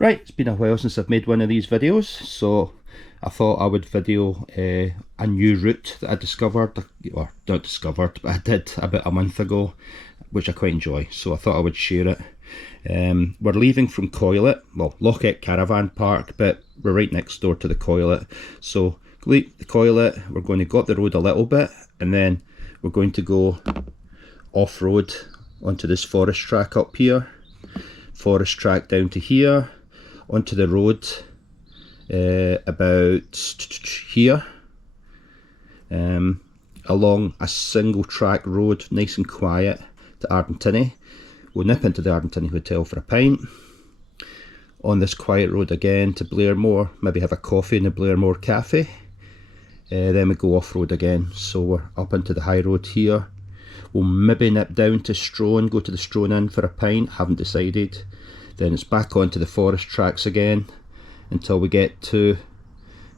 Right, it's been a while since I've made one of these videos, so I thought I would video a new route that I discovered, or not discovered, but I did about a month ago, which I quite enjoy, so I thought I would share it. We're leaving from Coylet, well, Loch Eck Caravan Park, but we're right next door to the Coylet. So leave the Coylet, we're going to go up the road a little bit, and then we're going to go off-road onto this forest track up here, forest track down to here, onto the road about here, along a single track road, nice and quiet, to Ardentinny. We'll nip into the Ardentinny Hotel for a pint. On this quiet road again to Blairmore, maybe have a coffee in the Blairmore cafe. Then we go off road again, so we're up into the high road here. We'll maybe nip down to Strone, go to the Strone Inn for a pint, haven't decided. Then it's back onto the forest tracks again until we get to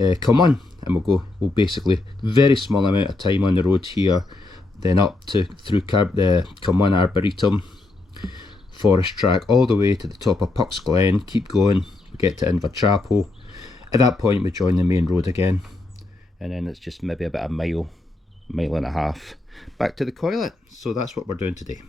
Kilmun, and we'll basically very small amount of time on the road here, then up to through the Kilmun Arboretum forest track all the way to the top of Puck's Glen, keep going, we get to Inverchapel. At that point we join the main road again, and then it's just maybe about a mile and a half back to the Coylet. So that's what we're doing today.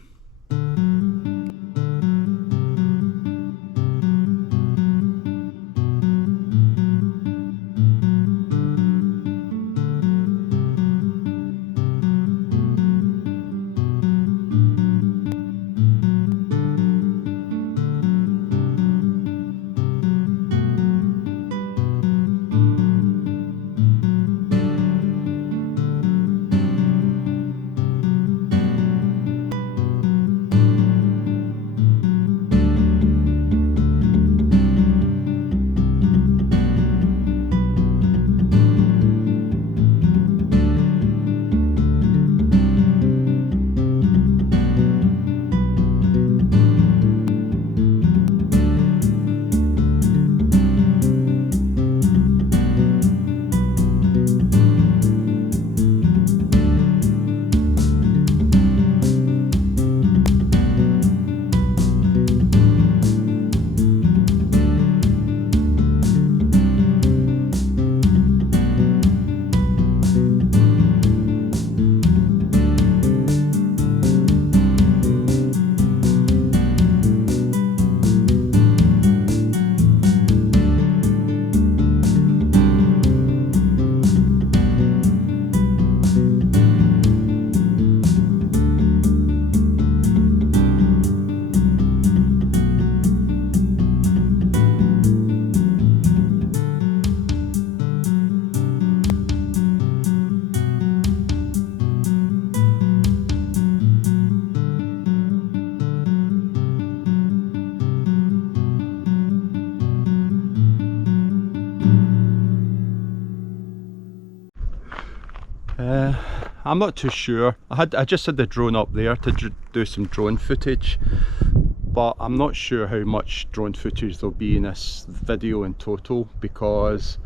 I'm not too sure. I just had the drone up there to do some drone footage, but I'm not sure how much drone footage there'll be in this video in total, because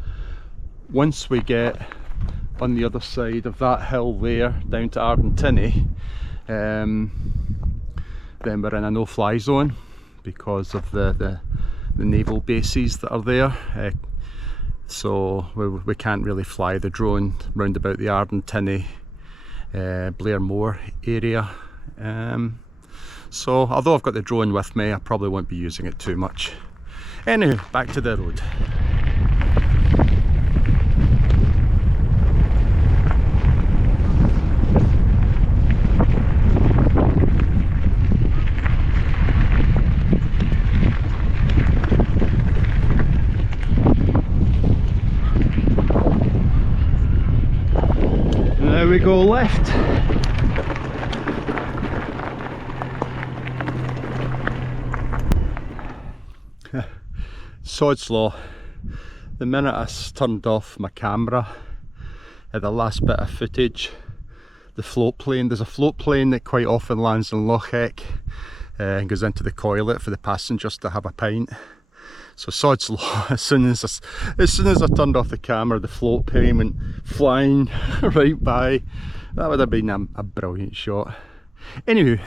once we get on the other side of that hill there down to Ardentinny, then we're in a no-fly zone because of the naval bases that are there. So we can't really fly the drone round about the Ardentinny, Blairmore area. So although I've got the drone with me, I probably won't be using it too much. Anyway, back to the road. Now we go left. Sod's law. The minute I turned off my camera at the last bit of footage, the float plane, there's a float plane that quite often lands in Loch Eck and goes into the Coylet for the passengers to have a pint. So sod's law, as soon as I turned off the camera, the float plane went flying right by. That would have been a brilliant shot. Anywho,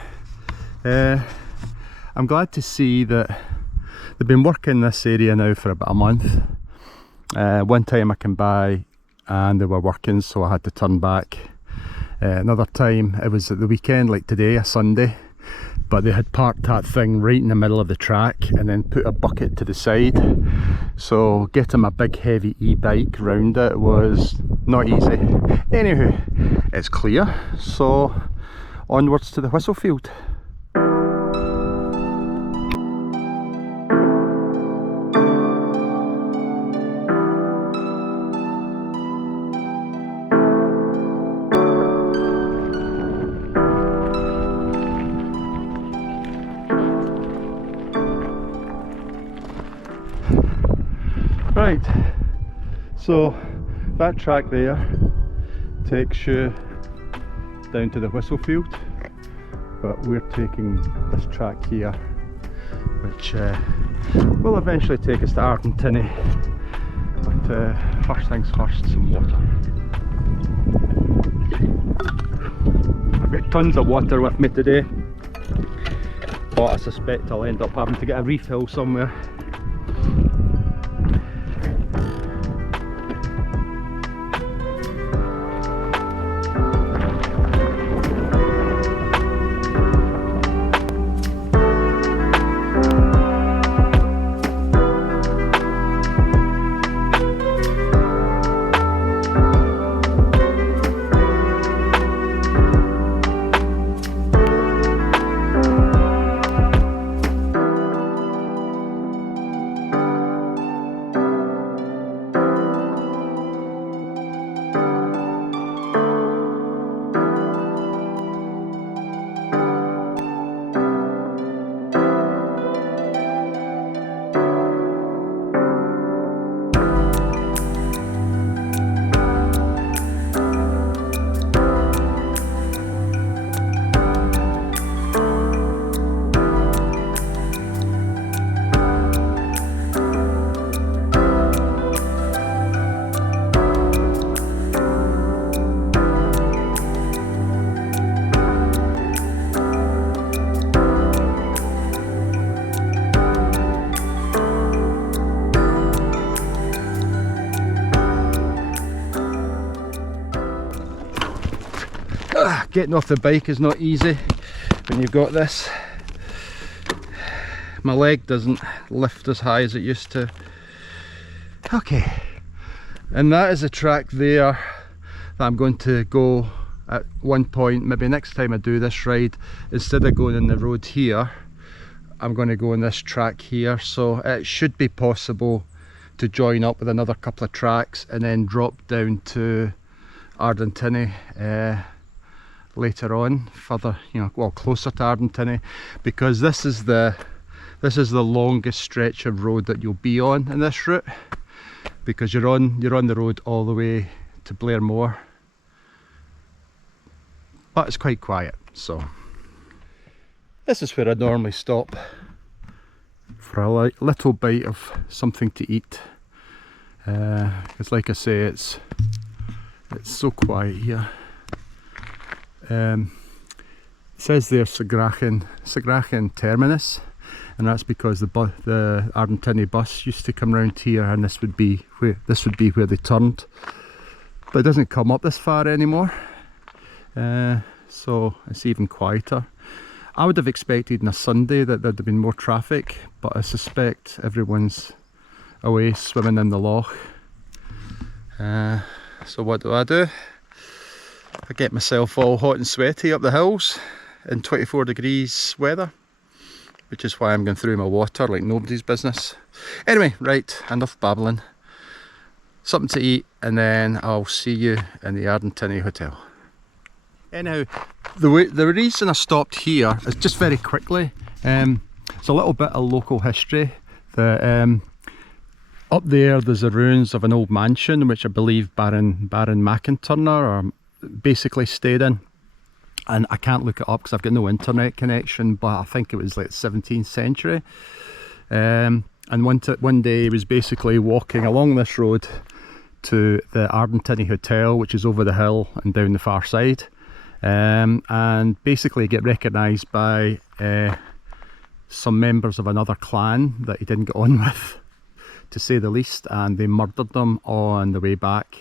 I'm glad to see that They've been working this area now for about a month. One time I came by and they were working, so I had to turn back. Another time it was at the weekend, like today, a Sunday, but they had parked that thing right in the middle of the track and then put a bucket to the side. So getting my big heavy e-bike round it was not easy. Anywho, it's clear, so onwards to the Whistlefield. Right, so that track there takes you down to the Whistlefield, but we're taking this track here, which will eventually take us to Ardentinny. But first things first, some water. I've got tons of water with me today, but I suspect I'll end up having to get a refill somewhere. Getting off the bike is not easy when you've got this. My leg doesn't lift as high as it used to. Okay, and that is a track there that I'm going to go at one point, maybe next time I do this ride. Instead of going on the road here, I'm going to go on this track here, so it should be possible to join up with another couple of tracks and then drop down to Ardentinny later on, further, you know, well, closer to Ardentinny, because this is the longest stretch of road that you'll be on in this route, because you're on the road all the way to Blairmore, but it's quite quiet. So this is where I normally stop for a little bite of something to eat, because like I say, it's so quiet here. It says there Sagrachan terminus, and that's because the Ardentinny bus used to come round here, and this would be where they turned, but it doesn't come up this far anymore, so it's even quieter. I would have expected on a Sunday that there'd have been more traffic, but I suspect everyone's away swimming in the loch. So what do? I get myself all hot and sweaty up the hills in 24 degrees weather, which is why I'm going through my water like nobody's business. Anyway, right, enough babbling. Something to eat, and then I'll see you in the Ardentinny hotel. Anyhow, the reason I stopped here is just very quickly, it's a little bit of local history. Up there's the ruins of an old mansion which I believe Baron McInturner basically stayed in, and I can't look it up because I've got no internet connection, but I think it was like 17th century. And one day he was basically walking along this road to the Ardentinny Hotel, which is over the hill and down the far side, and basically get recognised by some members of another clan that he didn't get on with, to say the least, and they murdered them on the way back.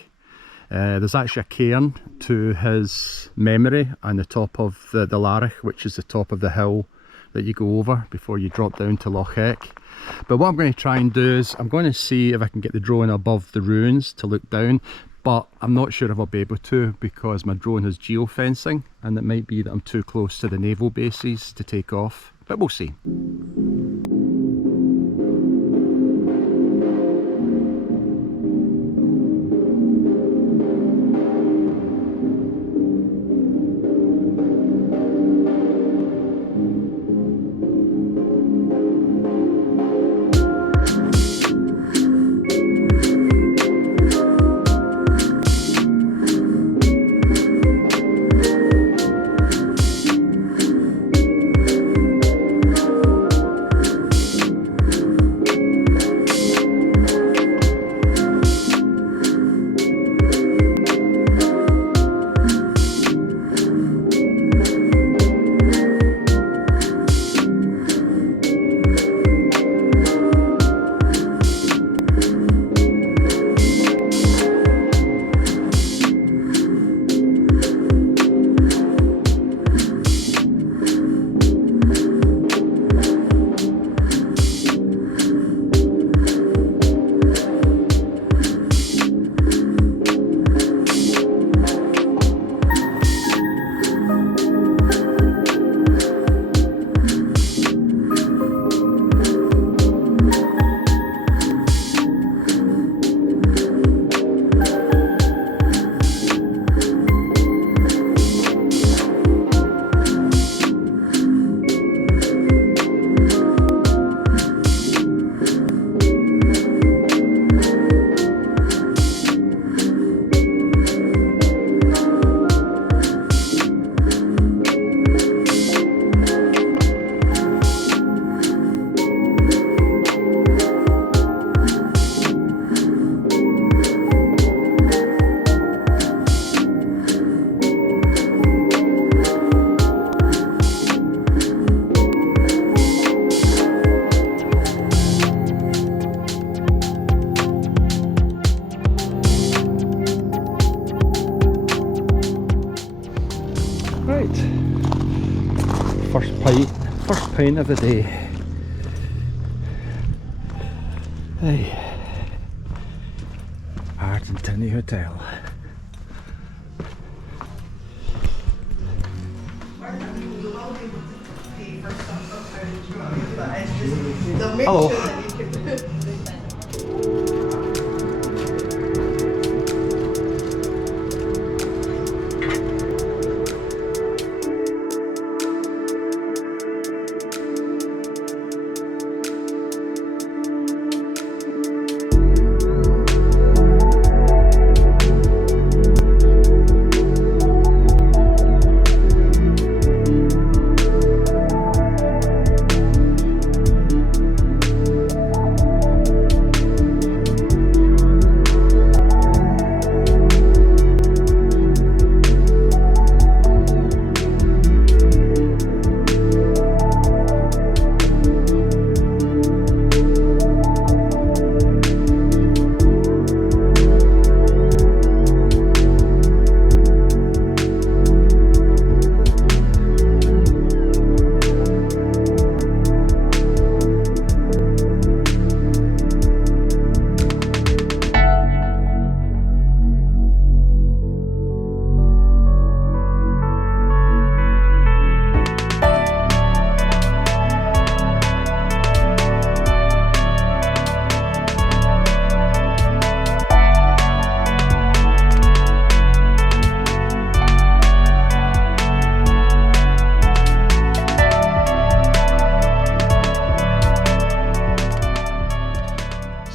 There's actually a cairn to his memory on the top of the Larach, which is the top of the hill that you go over before you drop down to Loch Eck. But what I'm going to try and do is I'm going to see if I can get the drone above the ruins to look down, but I'm not sure if I'll be able to because my drone has geofencing and it might be that I'm too close to the naval bases to take off, but we'll see. First pint of the day. Hey, Ardentinny Hotel. Hello.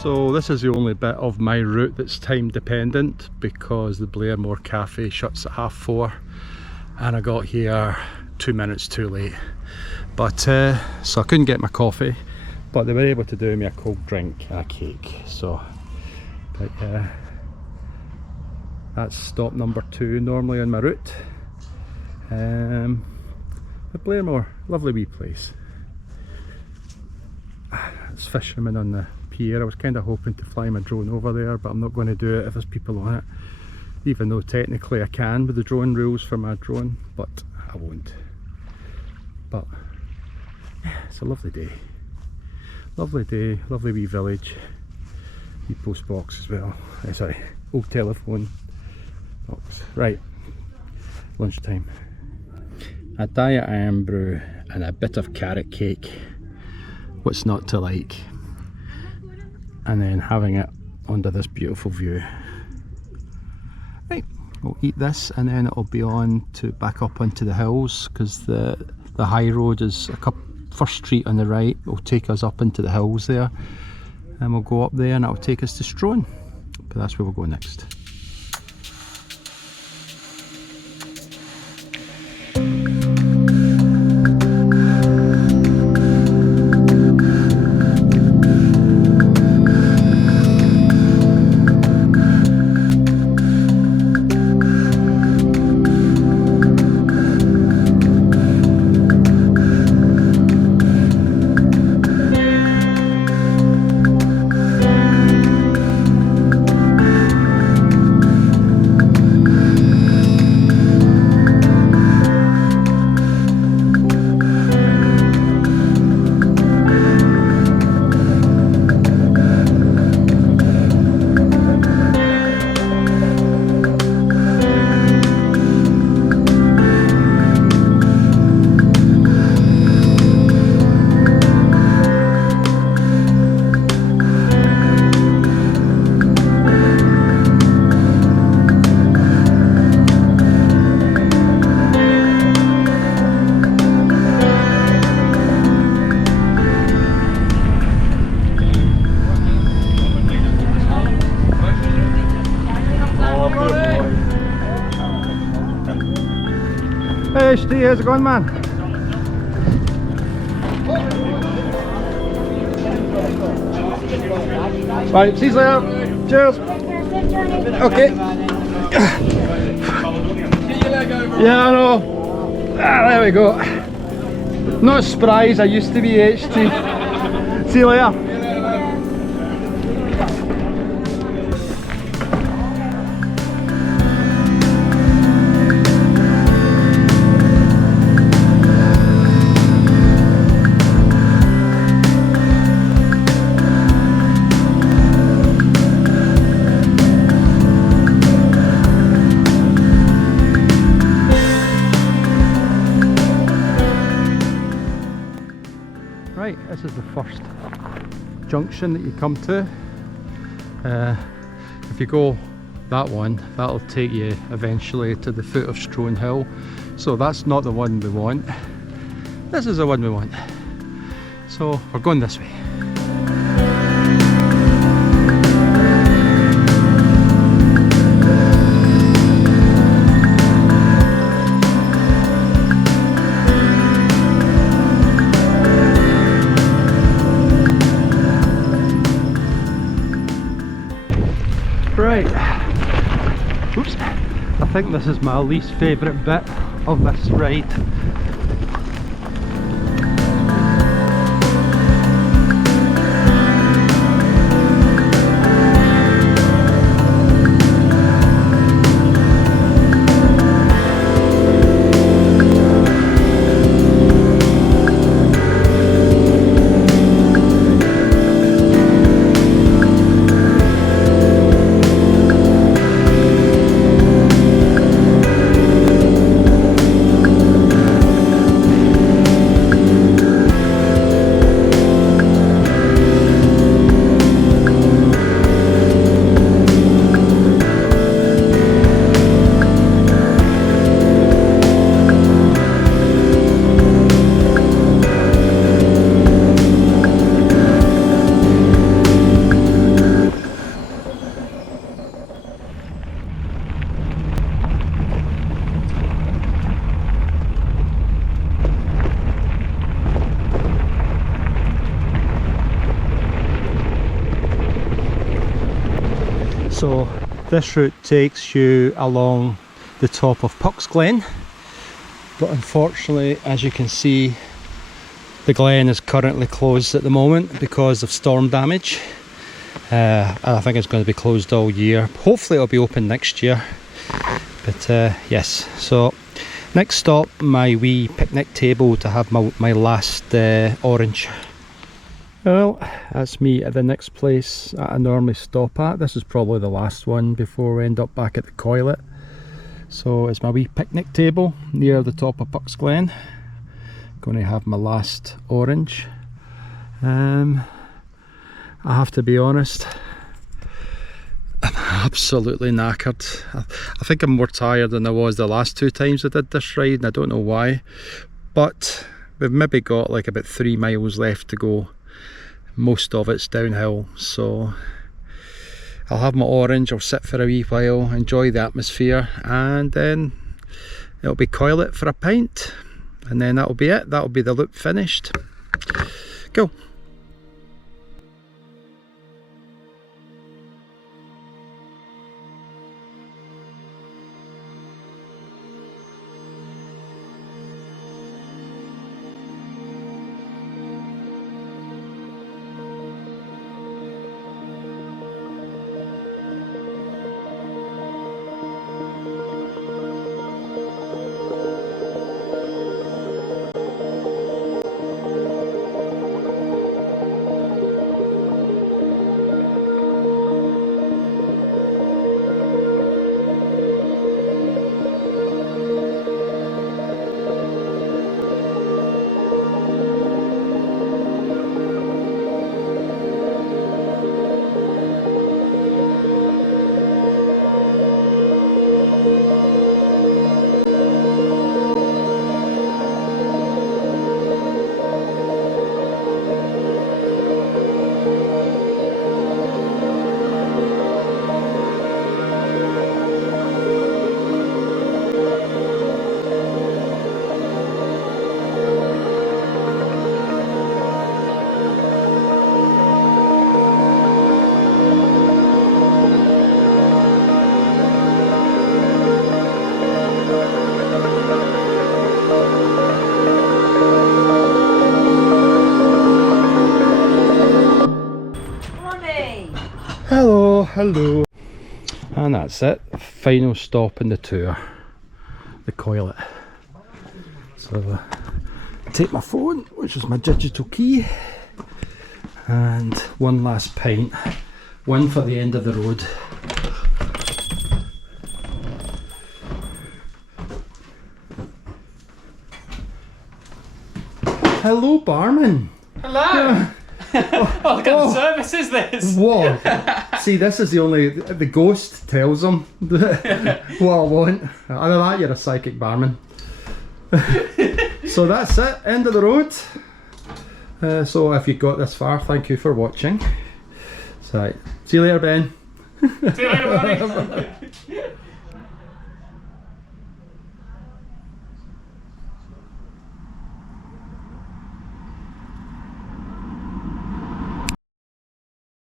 So this is the only bit of my route that's time dependent because the Blairmore Cafe shuts at 4:30 and I got here 2 minutes too late. But so I couldn't get my coffee, but they were able to do me a cold drink and a cake. So, but that's stop number 2 normally on my route. But Blairmore, lovely wee place. It's fishermen on the pier. I was kind of hoping to fly my drone over there, but I'm not going to do it if there's people on it, even though technically I can with the drone rules for my drone, but I won't. But yeah, it's a lovely day, lovely wee village, wee post box as well, sorry, old telephone box. Right, lunchtime. A diet iron brew and a bit of carrot cake, what's not to like, and then having it under this beautiful view. Right, we'll eat this and then it'll be on to back up onto the hills, because the high road is first street on the right will take us up into the hills there, and we'll go up there and it'll take us to Strone, but that's where we'll go next. Hey Steve, how's it going, man? Right, see you later. Cheers. Okay. Yeah, I know. Ah, there we go. Not as spry as I used to be, HT. See you later. Right, this is the first junction that you come to. If you go that one, that'll take you eventually to the foot of Strone Hill. So that's not the one we want. This is the one we want. So we're going this way. Right, oops, I think this is my least favourite bit of this ride. So this route takes you along the top of Puck's Glen, but unfortunately, as you can see, The glen is currently closed at the moment because of storm damage. And I think it's going to be closed all year. Hopefully it'll be open next year. But yes, so next stop, my wee picnic table to have my last orange. Well, that's me at the next place that I normally stop at. This is probably the last one before we end up back at the Coylet. So it's my wee picnic table near the top of Puck's Glen. Going to have my last orange. I have to be honest, I'm absolutely knackered. I think I'm more tired than I was the last 2 times I did this ride, and I don't know why. But we've maybe got like about 3 miles left to go. Most of it's downhill, so I'll have my orange, I'll sit for a wee while, enjoy the atmosphere, and then it'll be Coylet for a pint. And then that'll be it, that'll be the loop finished. Go. Hello. And that's it, final stop in the tour, the Coylet. So take my phone, which is my digital key, and one last pint, one for the end of the road. Hello, barman. Hello. What kind of service is this? Whoa. See, this is the ghost tells them what I want. Other than that, you're a psychic barman. So that's it, end of the road. So if you got this far, thank you for watching. So, see you later, Ben. See you later, buddy.